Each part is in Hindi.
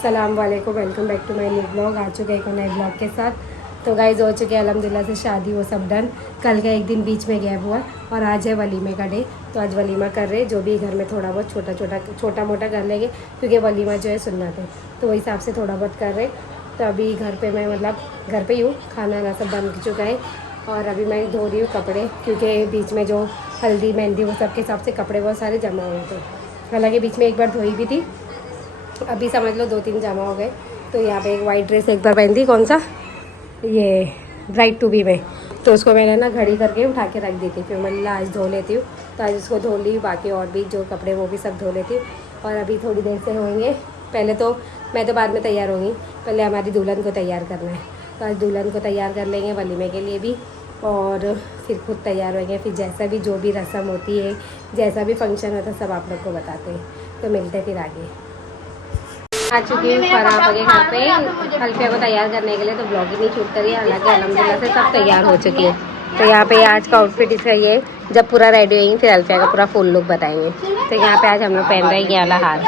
अस्सलाम वालेकुम, welcome back to my new blog. आ चुके एक नए ब्लॉग के साथ। तो गाइस हो चुके अल्हम्दुलिल्लाह से शादी वो सब डन। कल का एक दिन बीच में गैप हुआ और आज है वलीमे का डे। तो आज वलीमा कर रहे, जो भी घर में थोड़ा बहुत छोटा मोटा कर लेंगे, क्योंकि वलीमा जो है सुन्नत है, तो वही हिसाब से थोड़ा बहुत कर रहे। तो अभी घर पे मैं घर पे ही हूँ, खाना ना सब बन चुका है और अभी मैं धो रही हूँ कपड़े, क्योंकि बीच में जो हल्दी मेहंदी वो सब के हिसाब से कपड़े बहुत सारे जमा हुए थे। हालाँकि बीच में एक बार धोई भी थी, अभी समझ लो 2-3 जमा हो गए। तो यहाँ पे एक वाइट ड्रेस एक बार पहन थी, कौन सा ये ब्राइट टू बी में, तो उसको मैंने ना घड़ी करके उठा के रख दी थी। फिर मैंने आज धो लेती हूँ, तो आज उसको धो ली, बाकी और भी जो कपड़े वो भी सब धो लेती हूँ। और अभी थोड़ी देर से होंगे, पहले तो मैं तो बाद में तैयार होंगी, पहले हमारी दुल्हन को तैयार करना है। तो आज दुल्हन को तैयार कर लेंगे वलीमे के लिए भी, और फिर खुद तैयार होंगे। फिर जैसा भी जो भी रस्म होती है, जैसा भी फंक्शन होता है, सब आप लोग को बताते हैं। तो मिलते हैं फिर आगे। आ चुकी हूँ फराह के घर पे अल्फिया को तैयार करने के लिए, तो ब्लॉग ही नहीं शूट करी। हालांकि अल्हम्दुलिल्लाह से सब तैयार हो चुकी है। तो यहाँ पे आज का आउटफिट इसका ये है। जब पूरा रेडी होंगी फिर अल्फिया का पूरा फुल लुक बताएंगे। तो यहाँ पे आज हम लोग पहन रहे हैं ये वाला हार।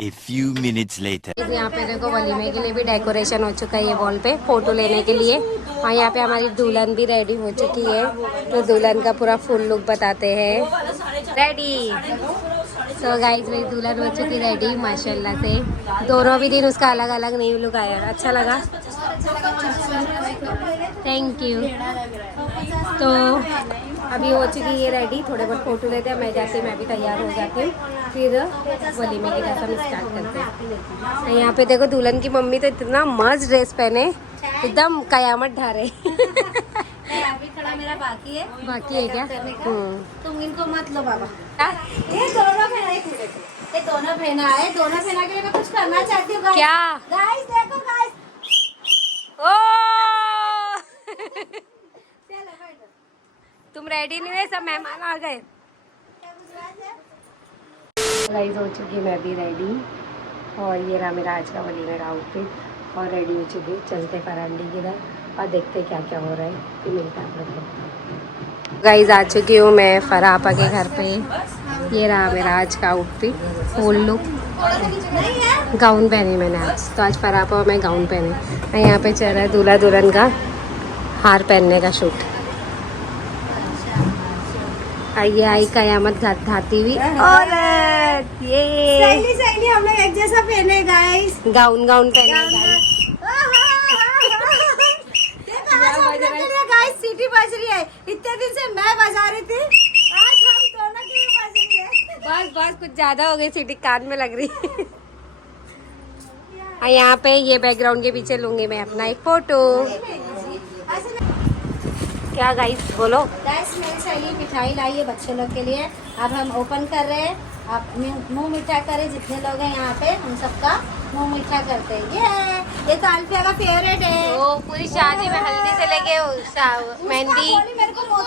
A few minutes later. यहाँ पे देखो वलीमे के लिए भी डेकोरेशन हो चुका है, ये वॉल पे फोटो लेने के लिए। और यहाँ पे हमारी दुल्हन भी रेडी हो चुकी है, तो दुल्हन का पूरा फुल लुक बताते हैं। रेडी। सो गाइस मेरी दुल्हन हो चुकी रेडी माशाल्लाह से। दोनों भी दिन उसका अलग अलग न्यू लुक आया, अच्छा लगा, थैंक यू। तो अभी हो चुकी ये रेडी, थोड़े बहुत फोटो लेते हैं, मैं जाती मैं भी तैयार हो जाती हूँ, फिर वलीमे की रस्म स्टार्ट करते हैं। यहाँ पे देखो दुल्हन की मम्मी तो इतना मस्त ड्रेस पहने, एकदम कयामत ढारे। अभी थोड़ा मेरा बाकी है क्या? तुम इनको मत लो बाबा। ये दोनों पहना, ये दोनों पहना है, दोनों पहना के लिए मैं कुछ करना चाहती हूँ। क्या गाइस देखो गाइस। ओ चलो बैठो। तुम रेडी नहीं हुए, सब मेहमान आ गए। गाइस हो चुकी मैं भी रेडी, और ये रहा मेरा आज का वलीमे का आउटफिट, और रेडी हो चुकी। चलते फरांडी की तरफ और देखते क्या क्या हो रहा है, फिर मिलता है आप लोग को। गाइस आ चुकी हूँ मैं फरापा के घर पे। ये रहा मेरा आज का आउटफिट, फुल लुक। गाउन पहने मैंने आज, तो आज फरापा मैं गाउन पहने। यहाँ पे चल रहा है दूल्हा दुल्हन का हार पहनने का शूट। ये आई कयामत घाती हुई औरत, ये सही हम लोग एक जैसा पहने गाइस, गाउन पहने गाइस। गाइस सीटी बज रही है, इतने दिन से मैं बजा रही थी, आज हम दोनों की बज रही है। बस कुछ ज्यादा हो गई, सीटी कान में लग रही है। यहाँ पे ये बैकग्राउंड के पीछे लूंगी मैं अपना एक फोटो। क्या गाइस बोलो। गाइस मेरी सहेली मिठाई लाई है बच्चे लोग के लिए, अब हम ओपन कर रहे हैं। आप मुंह मीठा करें, जितने लोग हैं यहाँ पे हम सबका मुंह मीठा करते हैं। ये तो अल्फिया का फेवरेट है। वो पूरी शादी में हल्दी से लेके मेहंदी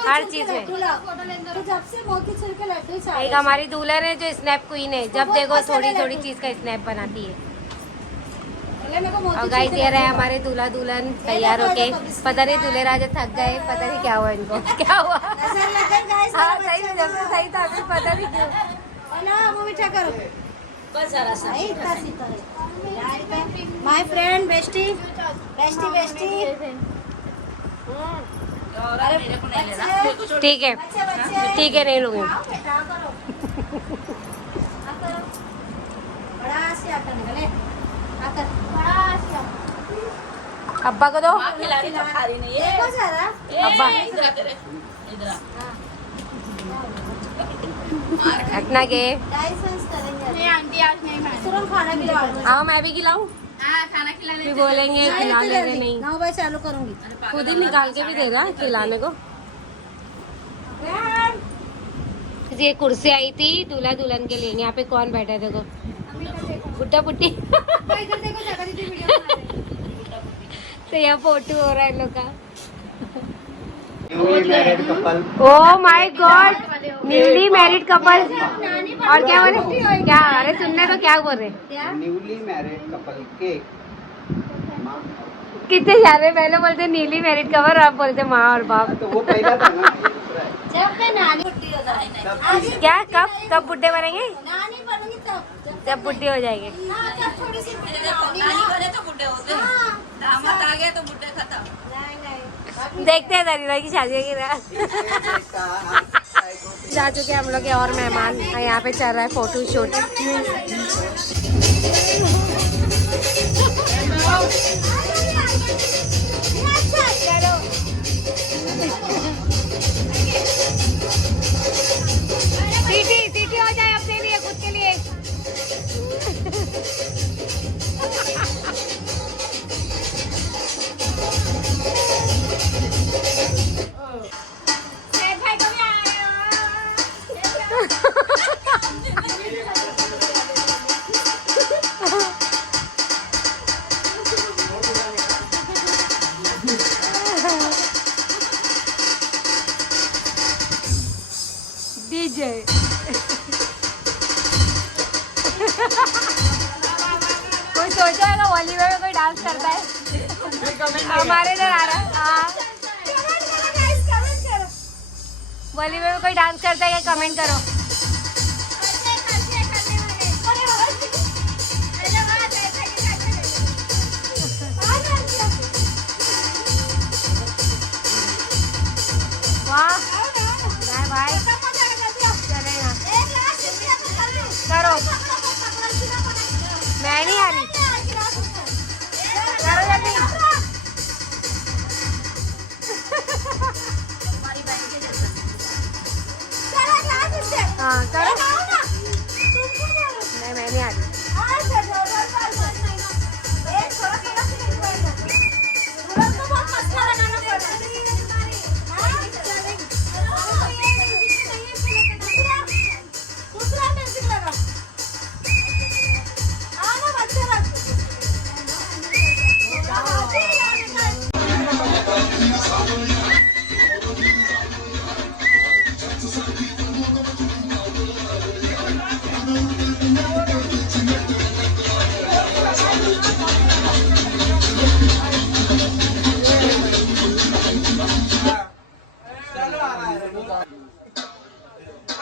हर चीज में। तो जब से मोती छिल के लड्डू एक हमारी दुल्हन है जो स्नैप क्वीन है, जब देखो थोड़ी थोड़ी चीज का स्नैप बनाती है। और गाइस ये रहे हमारे दूल्हा दुल्हन तैयार होके। पता नहीं दूल्हे राजा थक गए, पता नहीं क्या हुआ इनको, क्या हुआ। हाँ सही में जब से सही था, अभी पता नहीं क्यों। मीठा करो my friend bestie bestie bestie. ठीक है नहीं लूंगी। अब्बा को दो, अब्बा रखना के। हाँ मैं भी खिलाऊं, फिर बोलेंगे खिला ले रहे नहीं। 9 बजे चालू करूंगी, खुद ही निकाल के भी दे रहा है खिलाने को। ये कुर्सी आई थी दूल्हा दुल्हन के लिए, यहाँ पे कौन बैठा है देखो, बुड्ढा बुड्ढी। तो यहाँ फोटो हो रहा है लोग का। Oh my God, newly married couple. और क्या बोले, क्या अरे सुनने तो क्या बोल रहे, न्यूली मैरिड कपल के कितने सारे पहले बोलते न्यूली मैरिड कपल, अब बोलते माँ और बाप। तो वो पहला था ना। जब मैं नानी बुढ़ी हो जाएगी। क्या कब बुड्ढे बनेंगे? नानी बनूंगी तब। जब बुड्ढे हो जाएंगे। हाँ, जब थोड़ी सी बुढ़ी होगी ना। नानी बने तो बुढ़े होते हैं, हाँ, दामाद आ गया तो बुढ़े खत्म। नहीं। देखते हैं दरिया की शादी की ना। जा चुके हम लोग के और मेहमान। यहाँ पे चल रहा है फोटो शूट। सीटी हो जाए अपने लिए, खुद के लिए। डीजे कोई सोचा है होली में कोई डांस करता है? हमारे इधर आ रहा है। हाँ, होली में कोई डांस करता है क्या? कमेंट करो। वाह नहीं भाई, चलेगा। करो, मैं नहीं आ रही। करो जल्दी। हाँ करो। नहीं मैं नहीं आ रही।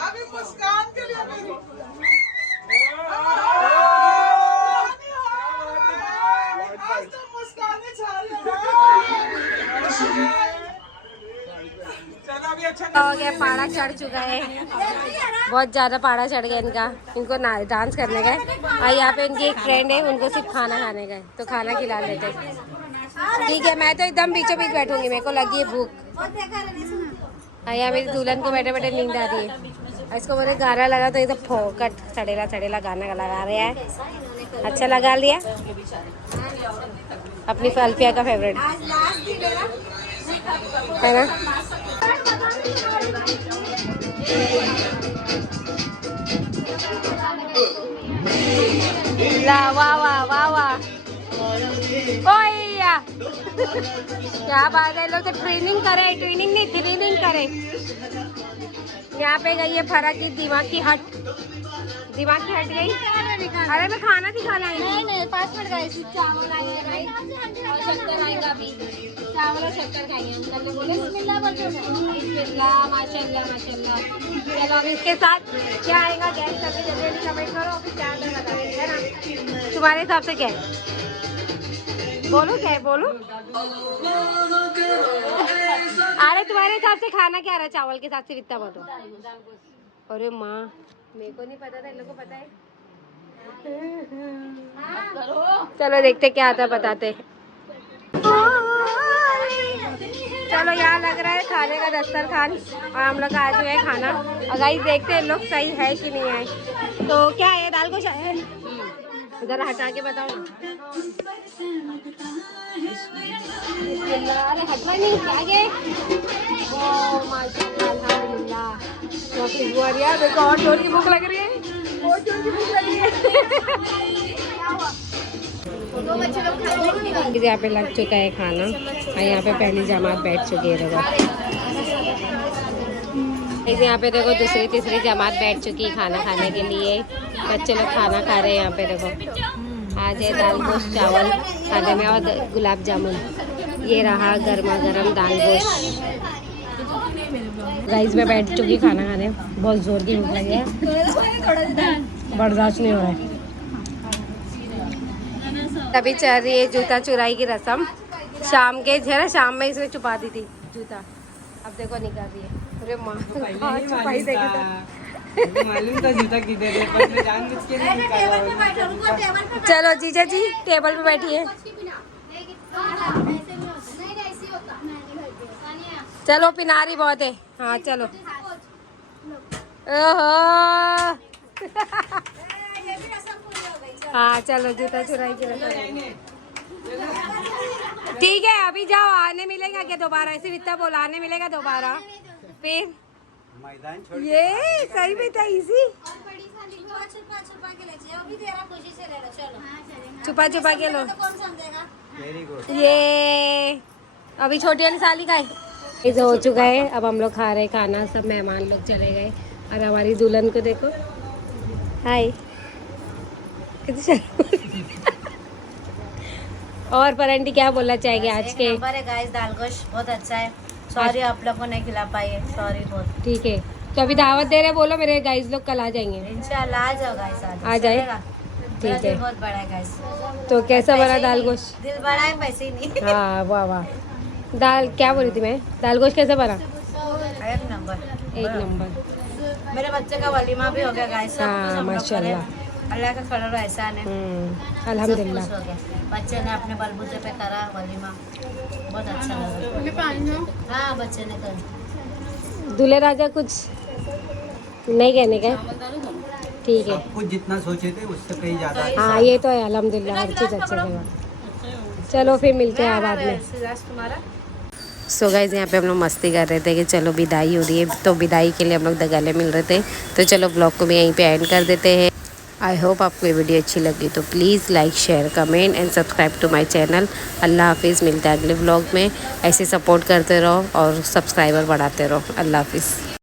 अभी मुस्कान के लिए मेरी आज तो मुस्कान छा रही है। चलो अभी अच्छा हो गया, पाड़ा चढ़ चुका है। बहुत ज़्यादा पाड़ा चढ़ गया इनका। इनको डांस करने गए और यहाँ पे इनकी एक फ्रेंड है, उनको सिर्फ खाना खाने गए, तो खाना खिला लेते हैं। ठीक है, मैं तो एकदम बीचों बीच बैठूंगी, मेरे को लगी है भूख। यहाँ मेरी दुल्हन को बैठे बैठे नींद आ रही है। इसको बोले गाना लगा तो ये तो फोकट सड़ेला सड़ेला गाना लगा रहे हैं। अच्छा लगा लिया, अपनी अल्फिया का फेवरेट है ना। ला वाह वाह वाह वाह, ओया क्या बात है। लोग तो ट्रेनिंग करे, ट्रेनिंग नहीं ट्रेनिंग करे। यहाँ पे गई है फरा की दिमाग की हट गई। अरे मैं खाना दिखाना है। नहीं 5 मिनट गए। चावल आएंगे और शक्कर आएगा अभी। चावल और शक्कर खाएंगे। अंकल ने बोले बिस्मिल्लाह बोलते हो। बिस्मिल्लाह, माशाल्लाह माशाल्लाह। चलो अब इसके साथ क्या आएगा गैस करके जल्दी कमेंट करो, फिर क्या बता देंगे, है ना। तुम्हारे हिसाब से क्या है? बोलो क्या है, बोलो। अरे तुम्हारे हिसाब से खाना क्या रहा चावल के साथ से? इतना बोलो। अरे माँ, मेरे को नहीं पता था, इन लोगों को पता है। चलो देखते क्या आता है, बताते। चलो यहाँ लग रहा है खाने का दस्तरखान और हम लोग आ चुके हैं खाना। और गाइस देखते हैं लोग सही है कि नहीं है। तो क्या है, दाल को शायद इधर हटा के बताओ ना। अरे हटवा नहीं, क्या है? ओह माशाल्लाह, अल्हम्दुलिल्लाह। तो फिर वो यार मेरे को और जोर की भूख लग रही है, और जोर की भूख लग रही है। यहाँ पे लग चुका है खाना और यहाँ पे पहली जमात बैठ चुकी है। देखो यहाँ पे देखो दूसरी तीसरी जमात बैठ चुकी है खाना खाने के लिए। बच्चे लोग खाना खा रहे हैं यहाँ पे। देखो आज है दाल गोश्त चावल खाने में और गुलाब जामुन। ये रहा गर्मा गर्म दाल गोश्त। गाइस मैं बैठ चुकी खाना खाने, बहुत जोर की भूख लगी है, बर्दाश्त नहीं हो रहा है। अभी चल रही है जूता चुराई की रस्म। शाम के जरा शाम में इसने छुपा दी थी जूता, अब देखो निकाल रही है। अरे माँ छुपाई देगी तो मालूम था जूता किधर है, पर मैं जानबूझ के नहीं निकाला। चलो जीजा जी टेबल पे बैठिए। चलो पिनारी बहुत है, हाँ चलो। ओहो हाँ चलो जूता चुराई की रस्म। ठीक है अभी जाओ, आने मिलेगा क्या दोबारा? ऐसे इतना बोला आने मिलेगा दोबारा फिर। मैदान छोड़ ये सही में था इजी, छुपा छुपा के लो। Very good. ये अभी छोटी वाली साली का है, ये हो चुका है। अब हम लोग खा रहे खाना, सब मेहमान लोग चले गए और हमारी दुल्हन को देखो, हाय कितनी और परंटी क्या बोलना चाहेंगे आज के? गाइस दाल गोश्त बहुत अच्छा है। सॉरी आप लोग को नहीं खिला पाए, सॉरी बहुत। ठीक है तो अभी दावत दे रहे, बोलो मेरे गाइस लोग कल आ जाएंगे। इंशाल्लाह आ जाओ गाइस, आ जाए ठीक ठीक है। बहुत बड़ा है गाइस। तो कैसा बना दाल गोश्त? दिल बड़ा है पैसे ही नहीं। हाँ वाह वाह। दाल क्या बोली थी मैं, दाल गोश्त कैसा बना? एक नंबर। एक नंबर। मेरे बच्चे का वलीमा भी हो गया गाइस। हाँ माशाल्लाह, अल्लाह का फजल एहसान है, अल्हम्दुलिल्लाह। खुश हो गए। बच्चे ने अपने बलबूते पे करा वलीमा, बहुत अच्छा लगा। हाँ बच्चे ने कर। दूल्हे राजा कुछ नहीं कहने का? ठीक है कुछ जितना सोचे थे उससे कहीं ज्यादा। हाँ ये तो है अल्हम्दुलिल्लाह, हर चीज़ अच्छे जगह। चलो फिर मिलते हैं बाद में। सो गाइस यहाँ पे हम लोग मस्ती कर रहे थे कि चलो विदाई हो रही है, तो विदाई के लिए हम लोग गले मिल रहे थे। तो चलो ब्लॉग को भी यहीं पे एंड कर देते हैं। आई होप आपको ये वीडियो अच्छी लगी, तो please like share comment and subscribe to my channel. अल्लाह हाफिज़, मिलते हैं अगले ब्लॉग में। ऐसे सपोर्ट करते रहो और सब्सक्राइबर बढ़ाते रहो। अल्लाह हाफिज़।